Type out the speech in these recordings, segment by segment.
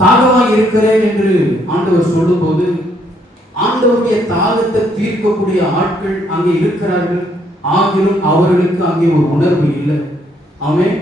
தாகமாய் இருக்கிறேன் என்று ஆண்டவர் சொல்லும் போது ஆண்டவருடைய தாகத்தை தீர்க்கக்கூடிய ஆட்கள் அங்கே இருக்கிறார்கள். ஆகிலும் அவர்களுக்கு அங்கே ஒரு உணர்வு இல்லை. ஆமென்.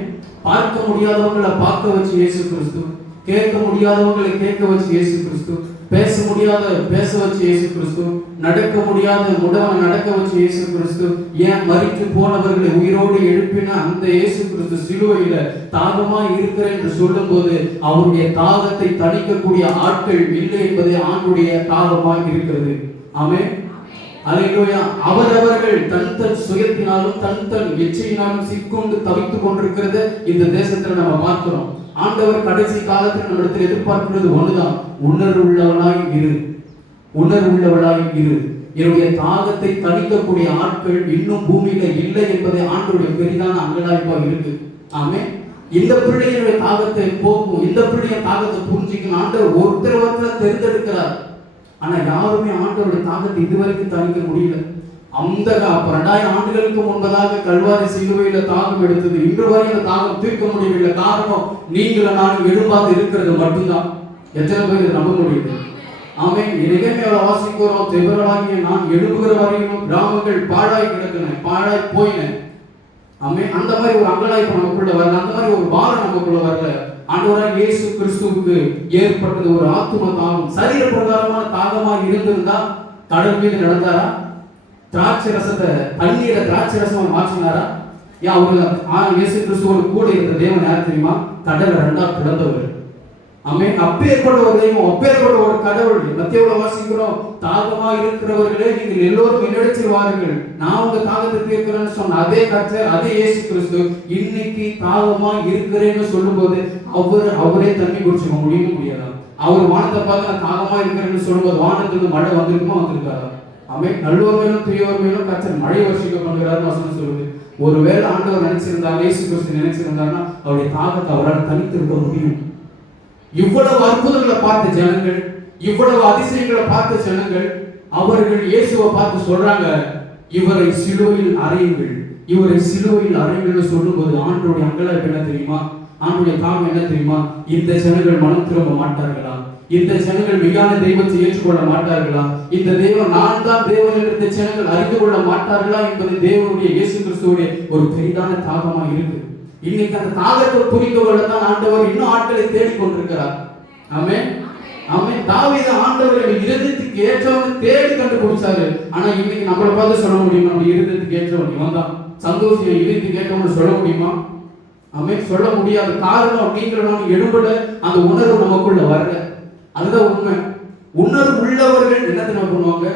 பார்க்க முடியாதவங்களை பார்க்க வச்சு இயேசு கிறிஸ்து, கேட்க முடியாதவங்களை கேட்க வச்சு இயேசு கிறிஸ்து, பேச முடியாத பேச வச்சு இயேசு கிறிஸ்து, நடக்க முடியாத முடவனை நடக்க வச்சு இயேசு கிறிஸ்து, ஏன் மரித்து போனவர்களை உயிரோடு எழுப்பின அந்த இயேசு கிறிஸ்து சிலுவையில தாகமா இருக்கிற என்று சொல்லும் போது அவருடைய தாகத்தை தணிக்கக்கூடிய ஆட்கள் இல்லை என்பது ஆண்டுடைய தாகமாக இருக்கிறது. ஆமென். அல்லேலூயா. அவரவர்கள் தன் சுயத்தினாலும் தன் இச்சையினாலும் சிக்கொண்டு தவித்துக் கொண்டிருக்கிறது இந்த தேசத்துல நம்ம பார்க்கிறோம். ஆண்டவர் கடைசி காலத்தில் நம்ம இடத்தில் எதிர்பார்க்கிறது ஒண்ணுதான், உணர்வுள்ளவனாய் இரு, உணர்வுள்ளவளாய் இரு. என்னுடைய தாகத்தை தணிக்கக்கூடிய ஆட்கள் இன்னும் பூமியில இல்லை என்பதை ஆண்டவருடைய பெரிதான அங்கலாய்ப்பா இருக்கு. ஆமென். இந்த பிள்ளைகளுடைய தாகத்தை போக்கும், இந்த பிள்ளைய தாகத்தை புரிஞ்சிக்கணும். ஆண்டவர் ஒருத்தர் தேர்ந்தெடுக்கிறார். ஆனா யாருமே ஆண்டவருடைய தாகத்தை இதுவரைக்கும் தணிக்க முடியல. அந்த 2000 ஆண்டுகளுக்கு முன்பதாக கல்வாரி சிலுவையில தாகம் எடுத்தது இன்று வரை அந்த தாகம் தீர்க்க முடியவில்லை. காரணம் நீங்களும் நானும் எழும்பாது இருக்கிறது மட்டும்தான். எத்தனை பேர் நம்ப முடியுது? ஆமென். இறைமையோட வாசிக்கிறோம், தேவர்களாகிய நான் எழுப்புகிற வரையிலும் கிராமங்கள் பாழாய் கிடக்கின, பாழாய் போயின. ஆமென். அந்த மாதிரி ஒரு அங்கலாய்ப்பு நமக்குள்ள வரல, அந்த மாதிரி ஒரு பாரம் நமக்குள்ள வரல. ஆண்டவராகிய இயேசு கிறிஸ்துவுக்கு ஏற்பட்டது ஒரு ஆத்தும தாகம். சரீர பிரகாரமான தாகமா இருந்திருந்தா கடல் மீது நடந்தாரா? திராட்சை ரசத்தை தண்ணீரை திராட்சை ரசமா மாற்றினாரா? ஏன் அவரு இயேசு கிறிஸ்துவோடு கூட இருந்த தேவன் யார் தெரியுமா? கடலை 2ஆ பிளந்தவர். ஆமென். அப்பேற்பட்ட ஒரு தெய்வம், அப்பேற்பட்ட ஒரு கடவுள். மத்தேயுல வாசிக்கிறோம், தாகமா இருக்கிறவர்களே நீங்கள் எல்லோரும் என்னிடத்தில் வாருங்கள், நான் உங்க தாகத்தை தீர்க்கிறேன்னு சொன்ன அதே கர்த்தர், அதே இயேசு கிறிஸ்து இன்னைக்கு தாகமா இருக்கிறேன்னு சொல்லும் போது அவரே தண்ணி குடிச்சுக்க முடியாதா? அவர் வானத்தை பார்த்து நான் தாகமா இருக்கிறேன்னு சொல்லும்போது வானத்துக்கு மழை வந்திருக்குமா? வந்திருக்காரா? ஆமென். நல்லோர் மேலும் தீயோர் மேலும் கர்த்தர் மழை வருஷிக்க பண்ணுகிறாருன்னு வசனம் சொல்லுது. ஒருவேளை ஆண்டவர் நினைச்சிருந்தார், இயேசு கிறிஸ்து நினைச்சிருந்தாருன்னா அவருடைய தாகத்தை அவரால் தனித்திருக்க முடியும். இவ்வளவு அற்புதங்களை பார்த்த ஜனங்கள், இவ்வளவு அதிசயங்களை பார்த்த ஜனங்கள், அவர்கள் இயேசுவை பார்த்து சொல்றாங்க, இவரை சிலுவையில் அறையுங்கள், இவரை சிலுவையில் அறையுங்கள் சொல்லும் போது ஆண்டவருடைய அங்கலாய்ப்பு என்ன தெரியுமா? ஆண்டவருடைய தாகம் என்ன தெரியுமா? இந்த ஜனங்கள் மனம் திரும்ப மாட்டார்களா? இந்த ஜனங்கள் மெய்யான தெய்வத்தை ஏற்றுக்கொள்ள மாட்டார்களா? இந்த தெய்வம் நான் தான் தேவன் என்று இந்த ஜனங்கள் அறிந்து கொள்ள மாட்டார்களா என்பது தேவனுடைய இயேசு கிறிஸ்துவுடைய ஒரு பெரிதான தாகமா இருக்கு. இன்னைக்கு அந்த தாகத்தை புரிந்து கொள்ளத்தான் ஆண்டவர் இன்னும் ஆட்களை தேடிக்கொண்டிருக்கிறார். ஆமென். ஆமென். தாவீது ஆண்டவரை இருதயத்துக்கு ஏற்றவன் தேடி கண்டுபிடிச்சாரு. ஆனா இன்னைக்கு நம்மளை பார்த்து சொல்ல முடியுமா? நம்ம இருதயத்துக்கு ஏற்றவன் இவன் தான், சந்தோஷம் இருதயத்துக்கு ஏற்றவன் சொல்ல முடியுமா? ஆமென். சொல்ல முடியாது. காரணம் நீங்களும் எழும்பட அந்த உணர்வு நமக்குள்ள வரல. அதுதான் உண்மை. உணர்வு உள்ளவர்கள் என்ன பண்ணுவாங்க?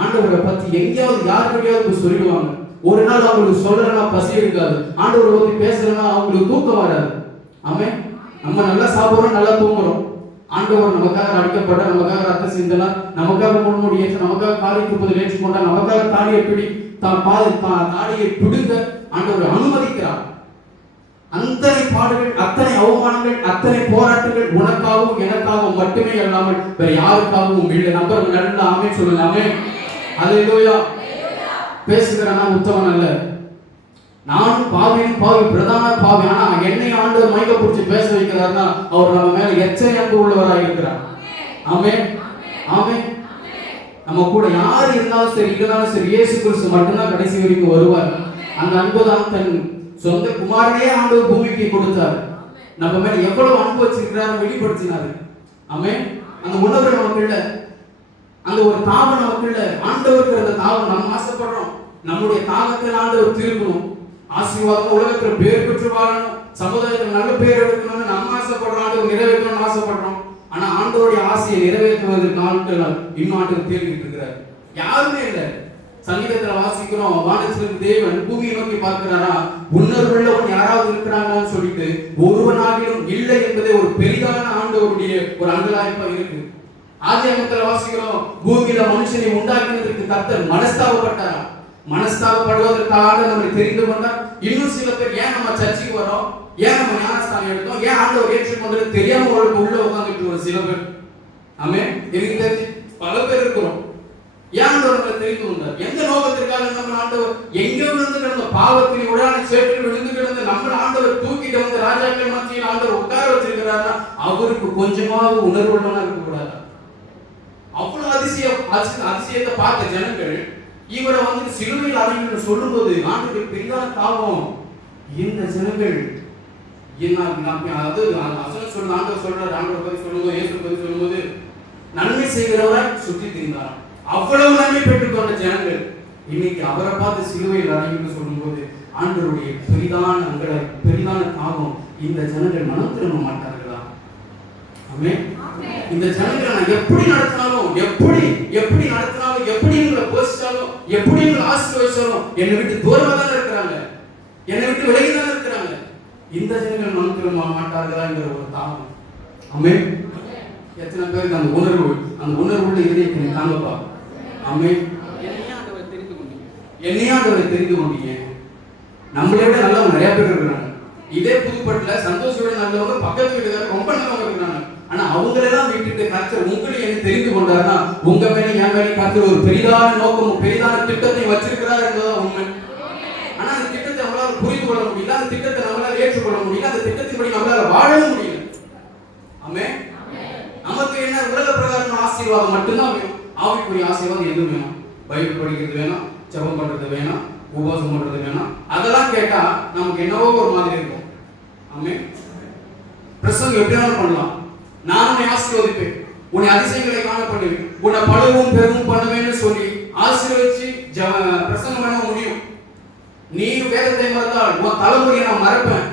ஆண்டவரை பத்தி எங்கேயாவது யாருக்கையாவது சொல்லிடுவாங்க. ஒரு நாள் அவங்களுக்கு சொல்லலன்னா பசி இருக்காது, ஆண்டவரை பத்தி பேசலன்னா அவங்களுக்கு தூக்கம் வராது. ஆமென். நம்ம நல்லா சாப்பிடுறோம், நல்லா தூங்குறோம். ஆண்டவர் நமக்காக அடிக்கப்பட்ட, நமக்காக ரத்த சிந்தனா, நமக்காக முன்முடி ஏற்ற, நமக்காக காலை துப்புதல் ஏற்றுக்கொண்டா, நமக்காக தாடியை தாடியை பிடுங்க ஆண்டவர் அனுமதிக்கிறார். அத்தனை பாடுகள், அத்தனை அவமானங்கள், அத்தனை போராட்டங்கள் உனக்காகவும் எனக்காகவும் மட்டுமே அல்லாமல் வேற யாருக்காகவும் இல்லை. நம்பர் நல்லா ஆமென் சொல்லுங்க. ஆமென். அல்லேலூயா. பேசுகிறேன்னா உத்தமன் அல்ல, நானும் பாவியும் பாவி, பிரதான பாவி. ஆனா என்னை ஆண்டவர் மைக்க பிடிச்சி பேச வைக்கிறார்னா அவர் நம்ம மேல எச்சை அன்பு உள்ளவராக இருக்கிறார். ஆமென். ஆமென். நம்ம கூட யார் இருந்தாலும் சரி இல்லைனாலும் சரி இயேசு கிறிஸ்து மட்டும்தான் கடைசி வரைக்கும் வருவார். அந்த அன்புதான் தன் சொந்த குமாரனையே ஆண்டவர் பூமிக்கு கொடுத்தார். நம்ம மேல எவ்வளவு அன்பு வச்சிருக்கிறார் வெளிப்படுத்தினாரு. ஆமென். அந்த உணர்வு நமக்கு இல்ல, அந்த ஒரு தாகம் நமக்கு இல்ல. ஆண்டவருக்கு அந்த தாகம் நம்ம ஆசைப்படுறோம். நம்முடைய தாகத்தை ஆண்டவர் தீர்க்கணும், ஆசீர்வாதம் உலகத்துல பேர் பெற்று வாழணும், சமுதாயத்தில் நல்ல பேர் எடுக்கணும்னு நம்ம ஆசைப்படுறோம், ஆண்டவர் நிறைவேற்றணும்னு ஆசைப்படுறோம். ஆனா ஆண்டவருடைய ஆசையை நிறைவேற்றுவதற்கு ஆட்கள் இன்னும் ஆண்டவர் தேடிட்டு இருக்கிறார். யாருமே இல்லை. சங்கீதத்துல வாசிக்கிறோம், வானத்திலிருந்து தேவன் பூமியை நோக்கி பார்க்கிறாரா, உணர்வுள்ளவன் யாராவது இருக்கிறாங்கன்னு சொல்லிட்டு ஒருவனாகிலும் இல்லை என்பதே ஒரு பெரிதான ஆண்டவருடைய ஒரு அங்கலாய்ப்பா இருக்கு. ஆதியாகமத்துல வாசிக்கிறோம், பூமியில மனுஷனை உண்டாக்கினதற்கு கர்த்தர் மனஸ்தாபப்பட்டாரா. மனஸ்தாபப்படுவதற்காக நம்மை தெரிந்து கொண்டார். இன்னும் சில பேர் ஏன் நம்ம சர்ச்சைக்கு வரோம், ஏன் நம்ம ஞானஸ்தானம் எடுத்தோம், ஏன் ஆண்டவர் ஏற்றுக்கொண்டது தெரியாம உங்களுக்கு உள்ள உட்காந்துட்டு ஒரு சில பேர். ஆமென். எனக்கு தெரிஞ்சு பல பேர் இருக்கிறோம். ஏன் ஆண்டவர் தெரிந்து கொண்டார், எந்த நோக்கத்திற்காக நம்ம ஆண்டவர் எங்க விழுந்து கிடந்த பாவத்தின் உடான சேற்றில் விழுந்து கிடந்த நம்ம ஆண்டவர் தூக்கிட்டு வந்து ராஜாக்கள் மத்தியில் ஆண்டவர் உட்கார வச்சிருக்கிறார்னா அவருக்கு கொஞ்சமாவது உணர்வுள்ளவனா இருக்கக்கூடாது. அவ்வளவு அதிசயத்தை பார்த்த ஜனங்கள் இவரை வந்து சிலுவையில் அறைந்து சொல்லும்போது ஆண்டுக்கு பெரிதான தாகம். இந்த ஜனங்கள் ஆண்டவர் சொல்றாரு, ஆண்டவர் பத்தி சொல்லும்போது, இயேசு பத்தி சொல்லும்போது நன்மை செய்கிறவராய் சுற்றி திரிந்தார். அவ்வளவு நன்மை பெற்றுக்கொண்ட ஜனங்கள் இன்னைக்கு அவரை பார்த்து சிலுவையில் அறைந்து சொல்லும்போது ஆண்டவருடைய பெரிதான தாகம் இந்த ஜனங்கள் மனம் திரும்ப மாட்டார்களா? ஆமென். இந்த ஜனங்களை நான் எப்படி நடத்தினாலும், எப்படி எங்களை போஷிச்சாலும், எப்படி எங்களை ஆசீர்வதிச்சாலும் என்னை விட்டு தூரமா தான் இருக்கிறாங்க, என்னை விட்டு விலகி தான் இருக்கிறாங்க. இந்த ஜனங்கள் மனம் திரும்ப மாட்டார்களா என்கிற ஒரு தாகம். ஆமென். எத்தனை பேருக்கு அந்த உணர்வுள்ள இதயத்தை தாங்கப்பா. ஆமென். என்னையா தெரிந்து கொண்டீங்க. நம்மளை விட நல்லவங்க நிறைய பேர் இருக்கிறாங்க. இதே புதுப்பட்டுல சந்தோஷோட நல்லவங்க, பக்கத்து வீட்டுக்காரங்க ரொம்ப நல்லவங்க இருக்கிறாங்க. ஆனா அவங்களெல்லாம் விட்டுட்டு கர்த்தர் உங்களை என்ன தெரிந்து கொண்டாருன்னா உங்க மேலே என் மேலே கர்த்தர் ஒரு பெரிதான நோக்கமும் பெரிதான திட்டத்தையும் வச்சிருக்கிறார் என்பதுதான் உண்மை. ஆனா அந்த திட்டத்தை நம்மளால புரிந்து கொள்ள முடியல, அந்த திட்டத்தை நம்மளால ஏற்றுக்கொள்ள முடியல, அந்த திட்டத்தின்படி நம்மளால வாழவும் முடியல. ஆமென். நமக்கு என்ன உலக பிரகாரம் ஆசீர்வாதம் மட்டும்தான் வேணும், ஆவிக்குரிய ஆசீர்வாதம் எதுவும் வேணும். பைபிள் படிக்கிறது வேணும், ஜெபம் பண்றது வேணும், உபவாசம் பண்றது வேணும். அதெல்லாம் கேட்டா நமக்கு என்னவோ ஒரு மாதிரி இருக்கும். ஆமென். பிரசங்கம் எப்படியாவது பண்ணலாம், நான் உன்னை ஆசீர்வதிப்பேன், உன்னை அதிசயங்களை காண பண்ணுவேன், உன்னை பலவும் பெருவும் பண்ணுவேன்னு சொல்லி ஆசீர்வதிச்சு பிரசங்கம் பண்ண முடியும். நீ வேதத்தை மறந்தால் உன் தலைமுறையை நான் மறப்பேன்,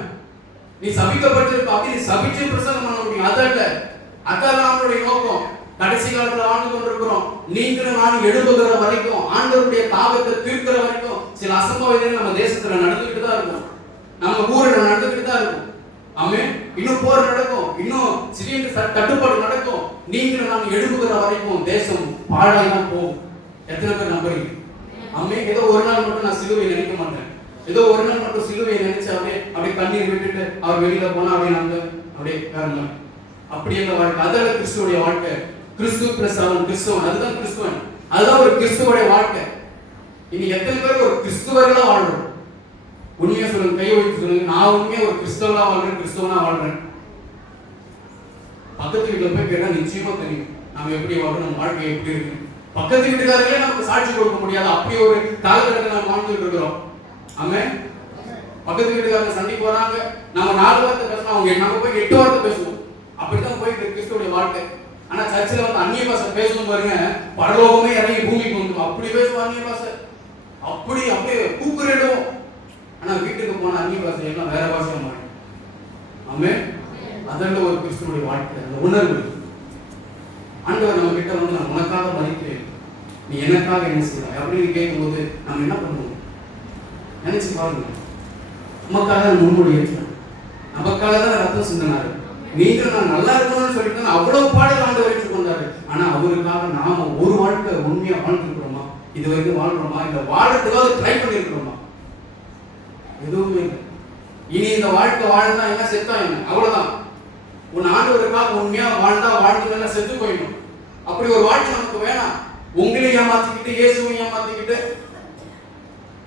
நீ சபிக்கப்பட்டிருப்ப அப்படின்னு சபிச்சு பிரசங்கம் பண்ண முடியும். அதான் நம்மளுடைய நோக்கம். கடைசி காலத்துல வாழ்ந்து கொண்டிருக்கிறோம். நீங்களும் நானும் எழும்புகிற வரைக்கும், ஆண்டவருடைய தாகத்தை தீர்க்கிற வரைக்கும் சில அசம்பாவிதங்கள் நம்ம தேசத்துல நடந்துகிட்டு தான் இருக்கும், நம்ம ஊரில் நடந்துகிட்டு தான் இருக்கும். ஆமென். இன்னும் போர் நடக்கும், இன்னும் சிறிய தட்டுப்பாடு நடக்கும். நீங்களும் நானும் எழும்புகிற வரைக்கும் தேசம் பாழாய் தான் போகும். எத்தனை பேர் நம்புறீங்க? ஆமென். ஏதோ ஒரு நாள் மட்டும் நான் சிலுவையை நினைக்க மாட்டேன், ஏதோ ஒரு நாள் மட்டும் சிலுவையை நினைச்சு அப்படியே கண்ணீர் விட்டுட்டு அவர் வெளியில போனா அப்படியே காரணம் அப்படி எங்க வாழ்க்கை. அதோட கிறிஸ்துவோடைய வாழ்க்கை. கிறிஸ்து பிளஸ் அவன் கிறிஸ்துவன், அதுதான் கிறிஸ்துவன், அதுதான் ஒரு கிறிஸ்துவோடைய வாழ்க்கை. இனி எத்தனை பேர் ஒரு கிறிஸ்துவர்களா வாழ்றோம்? உண்மையா சொல்லுங்க, கையை வைத்து சொல்லுங்க, நான் உண்மையா ஒரு கிறிஸ்தவனா வாழ்றேன், கிறிஸ்தவனா வாழ்றேன். பக்கத்து வீட்டுல போய் கேட்டா நிச்சயமா தெரியும் நாம எப்படி வாழ்றோம், நம்ம வாழ்க்கை எப்படி இருக்கு. பக்கத்து வீட்டுக்காரர்களே நமக்கு சாட்சி கொடுக்க முடியாது, அப்படி ஒரு காலகட்டத்தில் நம்ம வாழ்ந்துட்டு இருக்கிறோம். ஆமென். பக்கத்து வீட்டுக்காரங்க சண்டைக்கு வராங்க, நம்ம 4 வார்த்தை பேசணும், அவங்க நம்ம போய் 8 வார்த்தை பேசுவோம். அப்படிதான் போயிட்டு கிறிஸ்துவோடைய வாழ்க்கை. ஆனா சர்ச்சில் வந்து அந்நிய பாஷை பேசணும் பாருங்க, பரலோகமே இறங்கி பூமிக்கு வந்து அப்படி பேசுவோம் அந்நிய பாஷை, அப்படியே கூக்குறிடும். ஆனா வீட்டுக்கு போன அந்நிய பாஷை எல்லாம் வேற பாஷையா மாறும். ஆமென். அதெல்லாம் ஒரு கிறிஸ்துவோடைய வாழ்க்கை. அந்த உணர்வு ஆண்டவர் நம்ம கிட்ட வந்து நான் உனக்காக மதிக்கிறேன், நீ எனக்காக என்ன செய்ய அப்படின்னு கேட்கும்போது நம்ம என்ன பண்ணுவோம் நினைச்சு பாருங்க. நமக்காக முன்மொழி ஏற்றோம், நமக்காக தான் ரத்தம் சிந்தினாரு. நீங்கள் நான் நல்லா இருக்கணும்னு சொல்லிட்டு அவ்வளவு பாடல் ஆண்டவர் ஏற்றுக்கொண்டாரு. ஆனா அவருக்காக நாம ஒரு வாழ்க்கை உண்மையா வாழ்ந்துருக்கிறோமா? இது வரைக்கும் வாழ்றோமா? இல்ல வாழறதுக்காக ட்ரை பண்ணிருக்கிறோமா? எதுவுமே இல்லை. இனி இந்த வாழ்க்கை வாழ்ந்தா என்ன, செத்தா என்ன, அவ்வளவுதான். உன் ஆண்டவருக்காக உண்மையா வாழ்ந்து செத்து போயிடும். அப்படி ஒரு வாழ்க்கை நமக்கு வேணாம். உங்களையும் ஏமாத்திக்கிட்டு இயேசுவையும் ஏமாத்திக்கிட்டு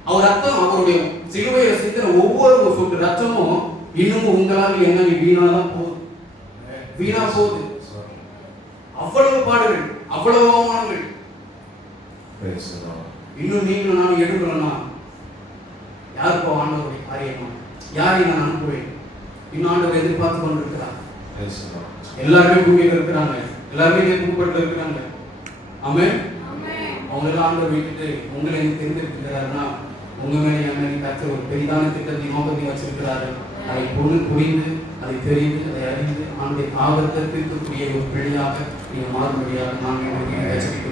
அவர் ரத்தம், அவருடைய சிலுவையை சிந்தின ஒவ்வொரு சொட்டு ரத்தமும் இன்னமும் உங்களால் என்ன வீணாதான் போகுது, வீணா போகுது. அவ்வளவு பாடுகள், அவ்வளவு அவமானங்கள். இன்னும் நீங்களும் நானும் எடுக்கணும்னா யாருக்கோ ஆண்டவருடைய காரியமா, யாரை நான் அனுப்புவேன்? இன்னும் ஆண்டவர் எதிர்பார்த்து கொண்டிருக்கிறார். எல்லாருமே பூமியில இருக்கிறாங்க, எல்லாருமே கூப்பிட்டு இருக்கிறாங்க. ஆமென். அவங்களெல்லாம் ஆண்டவர் விட்டுட்டு உங்களை தெரிந்திருக்கிறாருன்னா உங்க மேலே என்ன கர்த்தர் ஒரு பெரிதான திட்டத்தை நோக்கத்தை வச்சிருக்கிறாரு. அதை புரிந்து, அதை தெரிந்து, அதை அறிந்து அவனுடைய ஆபத்திற்குரிய ஒரு பிழையாக நீங்க மாறும்படியாக நான் எச்சரிக்கை